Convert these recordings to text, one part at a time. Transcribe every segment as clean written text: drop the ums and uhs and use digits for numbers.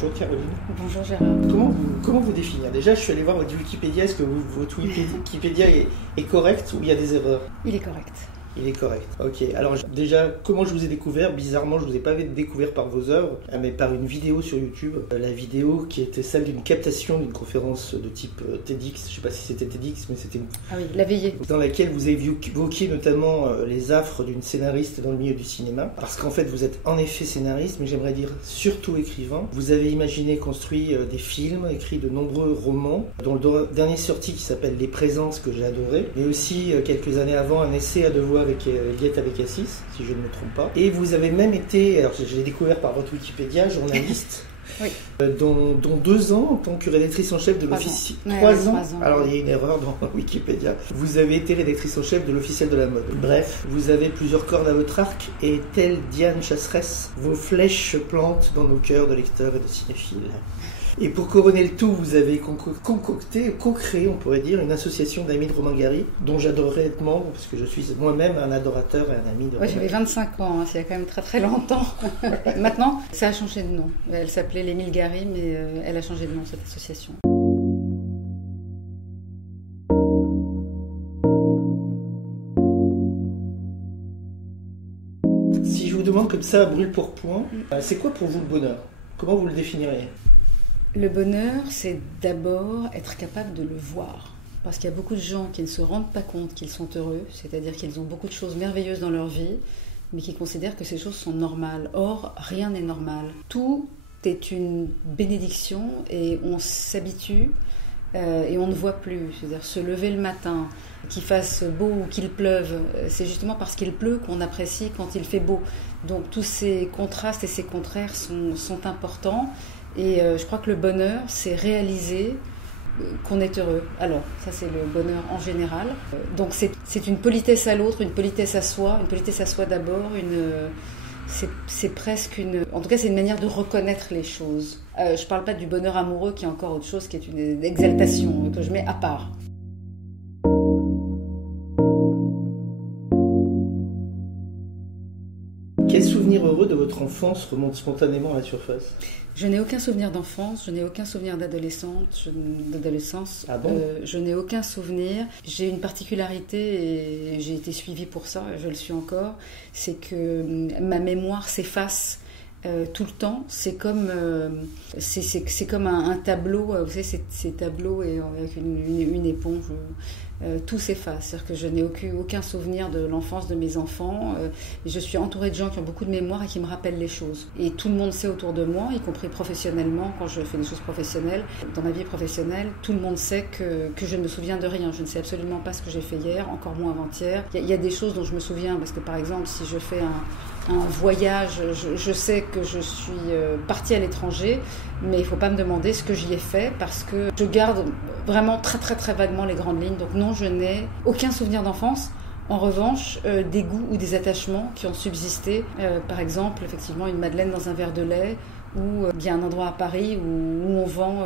Bonjour Caroline. Bonjour Gérard. Comment vous définir? Déjà, je suis allé voir votre Wikipédia. Est-ce que votre Wikipédia est correct ou il y a des erreurs? Il est correct. Il est correct. Ok. Alors déjà, comment je vous ai découvert? Bizarrement, je ne vous ai pas découvert par vos œuvres, mais par une vidéo sur YouTube. La vidéo qui était celle d'une captation d'une conférence de type TEDx. Je ne sais pas si c'était TEDx, mais c'était... Ah oui, la veillée. Dans laquelle vous évoquiez notamment les affres d'une scénariste dans le milieu du cinéma. Parce qu'en fait, vous êtes en effet scénariste, mais j'aimerais dire surtout écrivain. Vous avez imaginé, construit des films, écrit de nombreux romans, dont le dernier sorti qui s'appelle Les Présences, que j'ai adoré, mais aussi quelques années avant un essai à deux voix avec Eliette Abécassis, si je ne me trompe pas. Et vous avez même été, alors je l'ai découvert par votre Wikipédia, journaliste, oui. dont 2 ans en tant que rédactrice en chef de l'officiel. 3 ans. Alors il y a une erreur dans Wikipédia. Vous avez été rédactrice en chef de l'officiel de la mode. Bref, vous avez plusieurs cordes à votre arc et telle Diane Chasseresse, vos flèches se plantent dans nos cœurs de lecteurs et de cinéphiles. Et pour couronner le tout, vous avez co-créé, on pourrait dire, une association d'amis de Romain Gary, dont j'adorerais être membre, parce que je suis moi-même un adorateur et un ami de Romain. Oui, j'avais 25 ans, c'est il y a quand même très très longtemps. Maintenant, ça a changé de nom. Elle s'appelait l'Émile Gary, mais elle a changé de nom, cette association. Si je vous demande comme ça, brûle pour point, c'est quoi pour vous le bonheur? Comment vous le définiriez? Le bonheur, c'est d'abord être capable de le voir. Parce qu'il y a beaucoup de gens qui ne se rendent pas compte qu'ils sont heureux, c'est-à-dire qu'ils ont beaucoup de choses merveilleuses dans leur vie, mais qui considèrent que ces choses sont normales. Or, rien n'est normal. Tout est une bénédiction et on s'habitue et on ne voit plus. C'est-à-dire se lever le matin, qu'il fasse beau ou qu'il pleuve, c'est justement parce qu'il pleut qu'on apprécie quand il fait beau. Donc tous ces contrastes et ces contraires sont importants. Et je crois que le bonheur, c'est réaliser qu'on est heureux. Alors, ça c'est le bonheur en général. Donc c'est une politesse à l'autre, une politesse à soi d'abord, c'est presque une... En tout cas, c'est une manière de reconnaître les choses. Je ne parle pas du bonheur amoureux qui est encore autre chose, qui est une exaltation que je mets à part. Quel souvenir heureux de votre enfance remonte spontanément à la surface? Je n'ai aucun souvenir d'enfance, je n'ai aucun souvenir d'adolescence. Ah bon? Je n'ai aucun souvenir. J'ai une particularité et j'ai été suivie pour ça, je le suis encore, c'est que ma mémoire s'efface tout le temps. C'est comme un tableau, vous savez, ces tableaux avec une éponge. Tout s'efface, c'est-à-dire que je n'ai aucun souvenir de l'enfance de mes enfants. Je suis entourée de gens qui ont beaucoup de mémoire et qui me rappellent les choses. Et tout le monde sait autour de moi, y compris professionnellement, quand je fais des choses professionnelles. Dans ma vie professionnelle, tout le monde sait que je ne me souviens de rien. Je ne sais absolument pas ce que j'ai fait hier, encore moins avant-hier. Il y a des choses dont je me souviens, parce que par exemple, si je fais un voyage, je sais que je suis partie à l'étranger, mais il ne faut pas me demander ce que j'y ai fait parce que je garde vraiment très très très vaguement les grandes lignes. Donc non, je n'ai aucun souvenir d'enfance. En revanche, des goûts ou des attachements qui ont subsisté. Par exemple, effectivement, une madeleine dans un verre de lait, ou il y a un endroit à Paris où on vend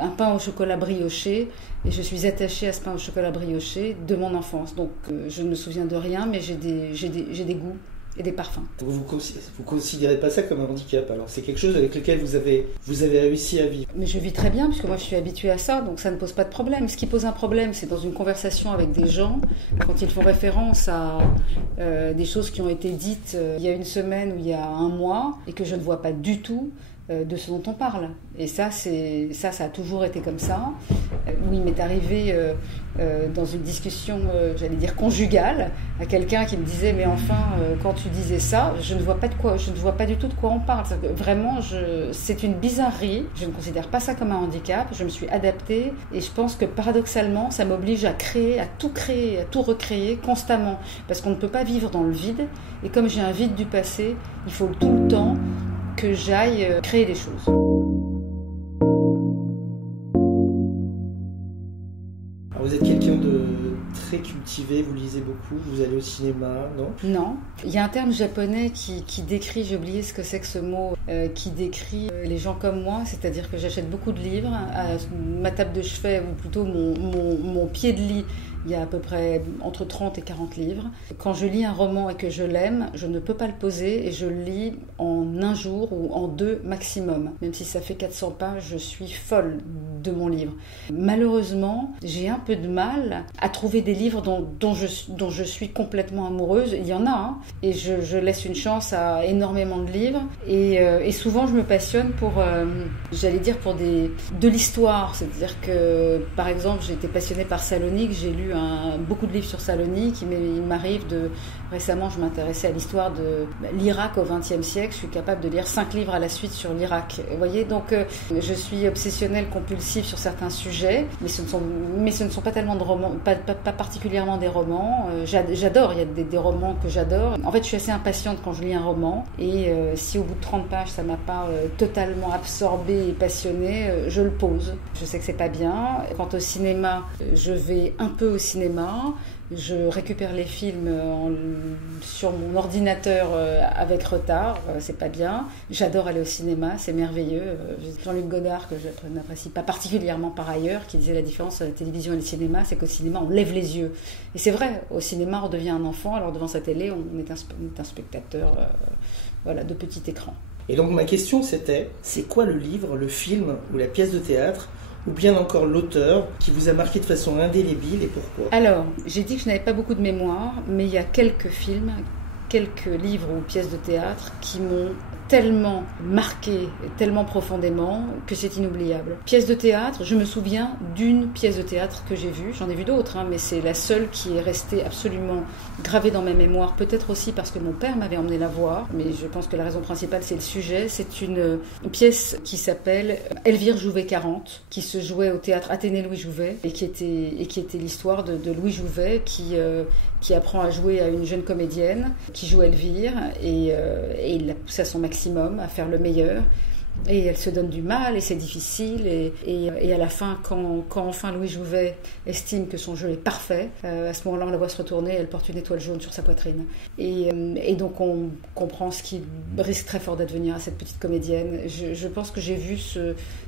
un pain au chocolat brioché, et je suis attachée à ce pain au chocolat brioché de mon enfance. Donc je ne me souviens de rien, mais j'ai des goûts et des parfums. Vous considérez pas ça comme un handicap? Alors c'est quelque chose avec lequel vous avez réussi à vivre? Mais je vis très bien, puisque moi je suis habituée à ça, donc ça ne pose pas de problème. Ce qui pose un problème, c'est dans une conversation avec des gens, quand ils font référence à des choses qui ont été dites il y a une semaine ou il y a un mois, et que je ne vois pas du tout de ce dont on parle. Et ça a toujours été comme ça. Oui, il m'est arrivé dans une discussion, j'allais dire conjugale, à quelqu'un qui me disait mais enfin, quand tu disais ça, je ne vois pas du tout de quoi on parle. Vraiment, c'est une bizarrerie. Je ne considère pas ça comme un handicap. Je me suis adaptée et je pense que paradoxalement, ça m'oblige à tout recréer constamment, parce qu'on ne peut pas vivre dans le vide. Et comme j'ai un vide du passé, il faut tout le temps que j'aille créer des choses. Alors vous êtes quelqu'un de très cultivé, vous lisez beaucoup, vous allez au cinéma, non? Non. Il y a un terme japonais qui décrit, j'ai oublié ce que c'est que ce mot, qui décrit les gens comme moi, c'est-à-dire que j'achète beaucoup de livres. À ma table de chevet, ou plutôt mon pied de lit, Il y a à peu près entre 30 et 40 livres. Quand je lis un roman et que je l'aime, je ne peux pas le poser et je le lis en un jour ou en 2 maximum. Même si ça fait 400 pages, je suis folle de mon livre. Malheureusement, j'ai un peu de mal à trouver des livres dont je suis complètement amoureuse. Il y en a, hein, et je laisse une chance à énormément de livres. Et souvent, je me passionne pour, j'allais dire, pour de l'histoire. C'est-à-dire que, par exemple, j'ai été passionnée par Salonique, j'ai lu beaucoup de livres sur Salonique. Il m'arrive récemment, je m'intéressais à l'histoire de l'Irak au XXe siècle. Je suis capable de lire 5 livres à la suite sur l'Irak. Vous voyez, donc je suis obsessionnelle, compulsive sur certains sujets, mais ce ne sont pas tellement de romans, pas particulièrement des romans. J'adore, il y a des romans que j'adore. En fait, je suis assez impatiente quand je lis un roman, et si au bout de 30 pages, ça m'a pas totalement absorbée et passionnée, je le pose. Je sais que c'est pas bien. Quant au cinéma, je vais un peu au cinéma. Je récupère les films sur mon ordinateur avec retard, c'est pas bien. J'adore aller au cinéma, c'est merveilleux. Jean-Luc Godard, que je n'apprécie pas particulièrement par ailleurs, qui disait la différence entre la télévision et le cinéma, c'est qu'au cinéma, on lève les yeux. Et c'est vrai, au cinéma, on devient un enfant, alors devant sa télé, on est un spectateur de petit écran. Et donc ma question c'était, c'est quoi le livre, le film ou la pièce de théâtre, ou bien encore l'auteur, qui vous a marqué de façon indélébile, et pourquoi ? Alors, j'ai dit que je n'avais pas beaucoup de mémoire, mais il y a quelques films, quelques livres ou pièces de théâtre qui m'ont tellement marqué, tellement profondément, que c'est inoubliable. Pièce de théâtre, je me souviens d'une pièce de théâtre que j'ai vue, j'en ai vu d'autres, mais c'est la seule qui est restée absolument gravée dans ma mémoire, peut-être aussi parce que mon père m'avait emmené la voir, mais je pense que la raison principale c'est le sujet. C'est une pièce qui s'appelle Elvire Jouvet 40, qui se jouait au théâtre Athénée Louis Jouvet, et qui était l'histoire de Louis Jouvet qui apprend à jouer à une jeune comédienne qui joue Elvire, et il la pousse à son maximum, à faire le meilleur. Et elle se donne du mal, et c'est difficile, et à la fin, quand enfin Louis Jouvet estime que son jeu est parfait, à ce moment-là on la voit se retourner, elle porte une étoile jaune sur sa poitrine, et donc on comprend ce qui risque très fort d'advenir à cette petite comédienne. Je pense que j'ai vu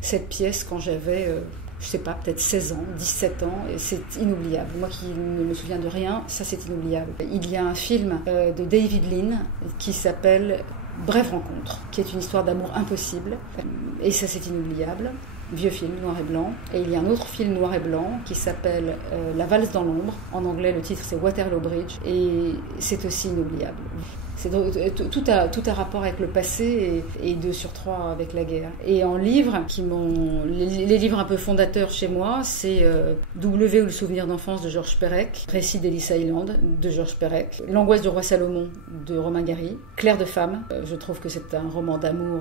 cette pièce quand j'avais je sais pas, peut-être 16 ans, 17 ans, et c'est inoubliable. Moi qui ne me souviens de rien, ça c'est inoubliable. Il y a un film de David Lean qui s'appelle Brève rencontre, qui est une histoire d'amour impossible, et ça c'est inoubliable. Vieux film, noir et blanc. Et il y a un autre film noir et blanc qui s'appelle La valse dans l'ombre. En anglais, le titre c'est Waterloo Bridge, et c'est aussi inoubliable. Tout a rapport avec le passé et de surcroît avec la guerre. Et en livres, les livres un peu fondateurs chez moi, c'est W ou le souvenir d'enfance de Georges Perec, Récit d'Ellis Island de Georges Perec, L'angoisse du roi Salomon de Romain Gary, Clair de femme, je trouve que c'est un roman d'amour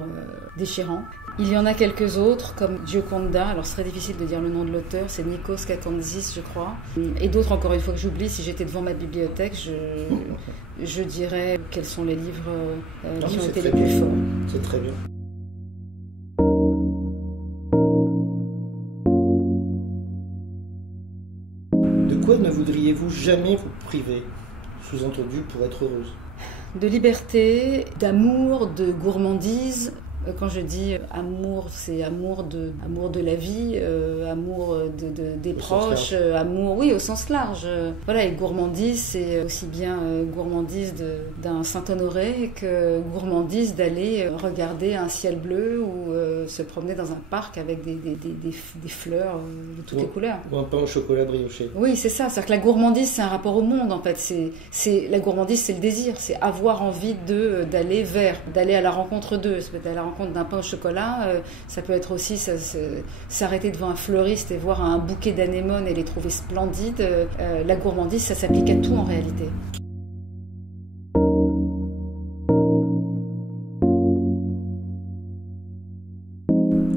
déchirant. Il y en a quelques autres, comme Gioconda, alors ce serait difficile de dire le nom de l'auteur, c'est Nikos Kakantzis, je crois. Et d'autres, encore une fois, que j'oublie. Si j'étais devant ma bibliothèque, je dirais quels sont les livres qui ont été les plus forts. C'est très bien. De quoi ne voudriez-vous jamais vous priver, sous-entendu pour être heureuse ? De liberté, d'amour, de gourmandise. Quand je dis amour, c'est amour de la vie, amour des proches, amour, oui, au sens large. Voilà, et gourmandise, c'est aussi bien gourmandise d'un Saint-Honoré que gourmandise d'aller regarder un ciel bleu ou se promener dans un parc avec des fleurs de toutes les couleurs. Ou un pain au chocolat brioché. Oui, c'est ça. C'est-à-dire que la gourmandise, c'est un rapport au monde, en fait. La gourmandise, c'est le désir. C'est avoir envie d'aller à la rencontre d'eux. Ça peut être à la rencontre d'un pain au chocolat, ça peut être aussi s'arrêter devant un fleuriste et voir un bouquet d'anémones et les trouver splendides. La gourmandise, ça s'applique à tout en réalité.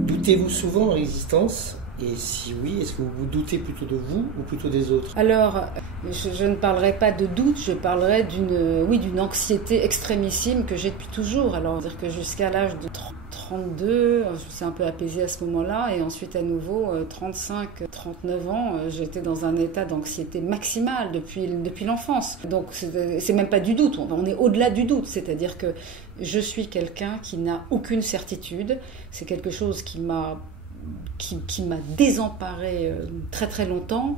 Doutez-vous souvent en l'existence ? Et si oui, est-ce que vous doutez plutôt de vous ou plutôt des autres ? Alors, je ne parlerai pas de doute, je parlerai d'une anxiété extrémissime que j'ai depuis toujours. Alors, dire que jusqu'à l'âge de 32, je me suis un peu apaisée à ce moment-là, et ensuite à nouveau, 35, 39 ans, j'étais dans un état d'anxiété maximale depuis l'enfance. Donc, c'est même pas du doute, on est au-delà du doute, c'est-à-dire que je suis quelqu'un qui n'a aucune certitude, c'est quelque chose qui m'a qui m'a désemparée très très longtemps.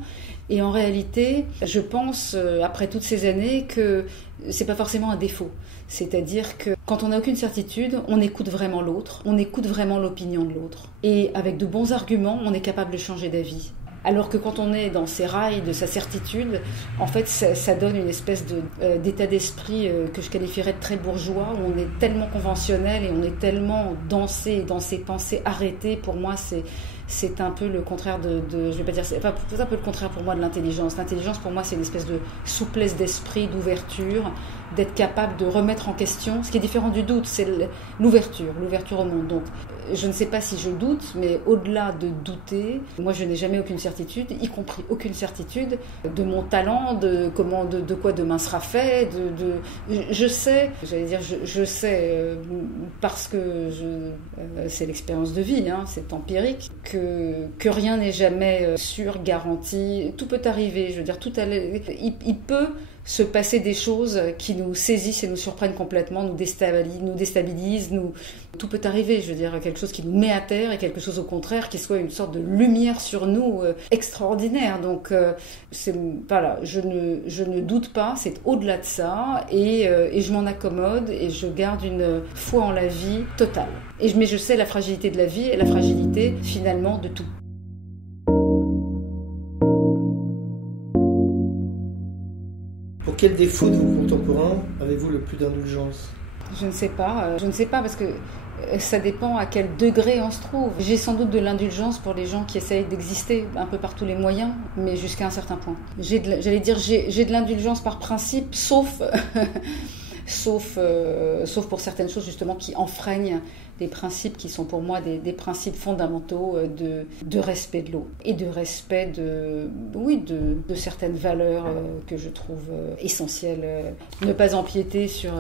Et en réalité, je pense, après toutes ces années, que c'est pas forcément un défaut. C'est-à-dire que quand on n'a aucune certitude, on écoute vraiment l'autre, on écoute vraiment l'opinion de l'autre. Et avec de bons arguments, on est capable de changer d'avis. Alors que quand on est dans ces rails de sa certitude, en fait, ça donne une espèce d'état d'esprit que je qualifierais de très bourgeois, où on est tellement conventionnel et on est tellement dans ses pensées arrêtées. Pour moi, c'est un peu le contraire je vais pas dire, c'est un peu le contraire pour moi de l'intelligence. L'intelligence, pour moi, c'est une espèce de souplesse d'esprit, d'ouverture, d'être capable de remettre en question. Ce qui est différent du doute, c'est l'ouverture au monde. Donc, je ne sais pas si je doute, mais au-delà de douter, moi, je n'ai jamais aucune certitude, y compris aucune certitude de mon talent, de quoi demain sera fait. Je sais, je sais parce que c'est l'expérience de vie, hein, c'est empirique, que rien n'est jamais sûr, garanti. Tout peut arriver, je veux dire, il peut se passer des choses qui nous saisissent et nous surprennent complètement, nous déstabilisent, tout peut arriver, je veux dire, quelque chose qui nous met à terre et quelque chose au contraire qui soit une sorte de lumière sur nous extraordinaire. Donc voilà, je ne doute pas, c'est au-delà de ça et je m'en accommode et je garde une foi en la vie totale. Mais je sais la fragilité de la vie et la fragilité finalement de tout. Pour quel défaut de vos contemporains avez-vous le plus d'indulgence ? Je ne sais pas parce que ça dépend à quel degré on se trouve. J'ai sans doute de l'indulgence pour les gens qui essayent d'exister un peu par tous les moyens, mais jusqu'à un certain point. J'ai de l'indulgence par principe, sauf pour certaines choses justement qui enfreignent des principes qui sont pour moi des principes fondamentaux de respect de l'autre et de respect de certaines valeurs que je trouve essentielles. Ne pas empiéter sur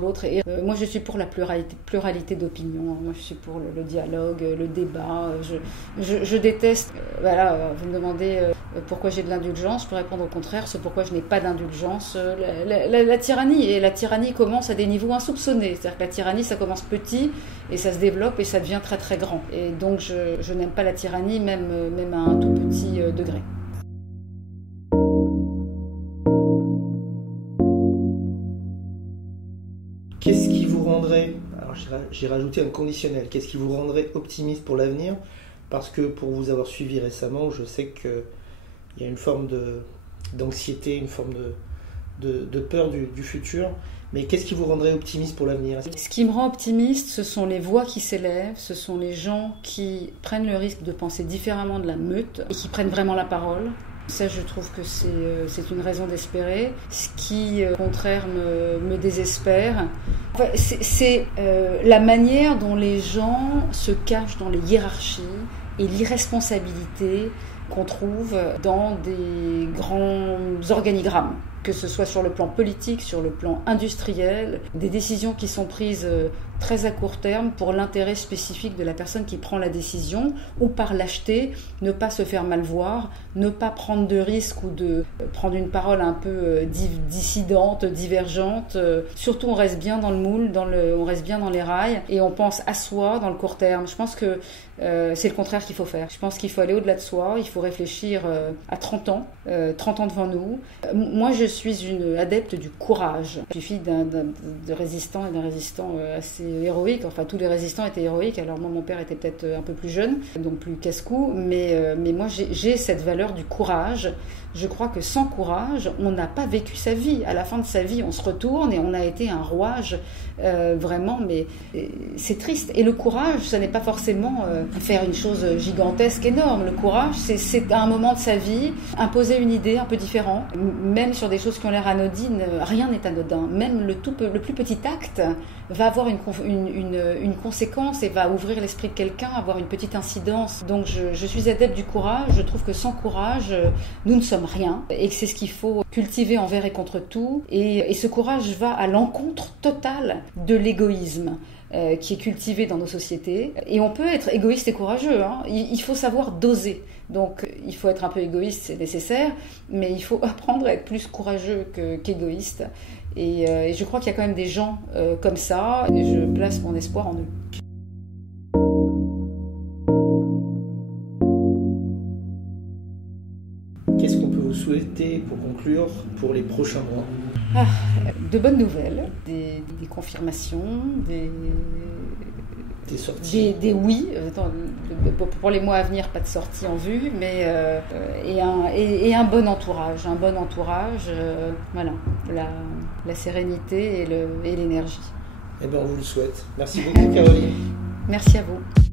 l'autre. Et moi, je suis pour la pluralité d'opinions. Moi, je suis pour le dialogue, le débat. Je déteste... vous me demandez pourquoi j'ai de l'indulgence. Je peux répondre au contraire, c'est pourquoi je n'ai pas d'indulgence. La tyrannie. Et la tyrannie commence à des niveaux insoupçonnés. C'est-à-dire que la tyrannie, ça commence petit et ça se développe et ça devient très très grand. Et donc je n'aime pas la tyrannie, même à un tout petit degré. Qu'est-ce qui vous rendrait, alors j'ai rajouté un conditionnel, qu'est-ce qui vous rendrait optimiste pour l'avenir ? Parce que pour vous avoir suivi récemment, je sais qu'il y a une forme d'anxiété, une forme de peur du futur. Mais qu'est-ce qui vous rendrait optimiste pour l'avenir ? Ce qui me rend optimiste, ce sont les voix qui s'élèvent, ce sont les gens qui prennent le risque de penser différemment de la meute et qui prennent vraiment la parole. Ça, je trouve que c'est une raison d'espérer. Ce qui, au contraire, me désespère, enfin, c'est la manière dont les gens se cachent dans les hiérarchies et l'irresponsabilité qu'on trouve dans des grands organigrammes, que ce soit sur le plan politique, sur le plan industriel, des décisions qui sont prises très à court terme pour l'intérêt spécifique de la personne qui prend la décision, ou par lâcheté, ne pas se faire mal voir, ne pas prendre de risques ou de prendre une parole un peu dissidente, divergente. Surtout, on reste bien dans le moule, on reste bien dans les rails et on pense à soi dans le court terme. Je pense que c'est le contraire qu'il faut faire. Je pense qu'il faut aller au-delà de soi, il faut réfléchir à 30 ans devant nous. Moi, je suis une adepte du courage. Je suis fille de résistant et d'un résistant assez héroïque. Enfin, tous les résistants étaient héroïques. Alors moi, mon père était peut-être un peu plus jeune, donc plus casse-cou. Mais moi, j'ai cette valeur du courage. Je crois que sans courage, on n'a pas vécu sa vie. À la fin de sa vie, on se retourne et on a été un rouage vraiment, mais c'est triste. Et le courage, ça n'est pas forcément faire une chose gigantesque, énorme. Le courage, c'est à un moment de sa vie, imposer une idée un peu différente. Même sur des choses qui ont l'air anodines, rien n'est anodin. Même le plus petit acte va avoir une conséquence et va ouvrir l'esprit de quelqu'un, avoir une petite incidence. Donc je suis adepte du courage. Je trouve que sans courage, nous ne sommes rien et que c'est ce qu'il faut cultiver envers et contre tout. Et ce courage va à l'encontre totale de l'égoïsme qui est cultivé dans nos sociétés. Et on peut être égoïste et courageux, hein. Il faut savoir doser. Donc il faut être un peu égoïste, c'est nécessaire, mais il faut apprendre à être plus courageux qu'égoïste. Et je crois qu'il y a quand même des gens comme ça, et je place mon espoir en eux. souhaiter, pour conclure, pour les prochains mois? De bonnes nouvelles, des confirmations, des sorties. Des oui. Pour les mois à venir, pas de sortie en vue, mais et un bon entourage. Voilà, la sérénité et l'énergie. Eh bien, on vous le souhaite. Merci beaucoup, Caroline. Merci à vous.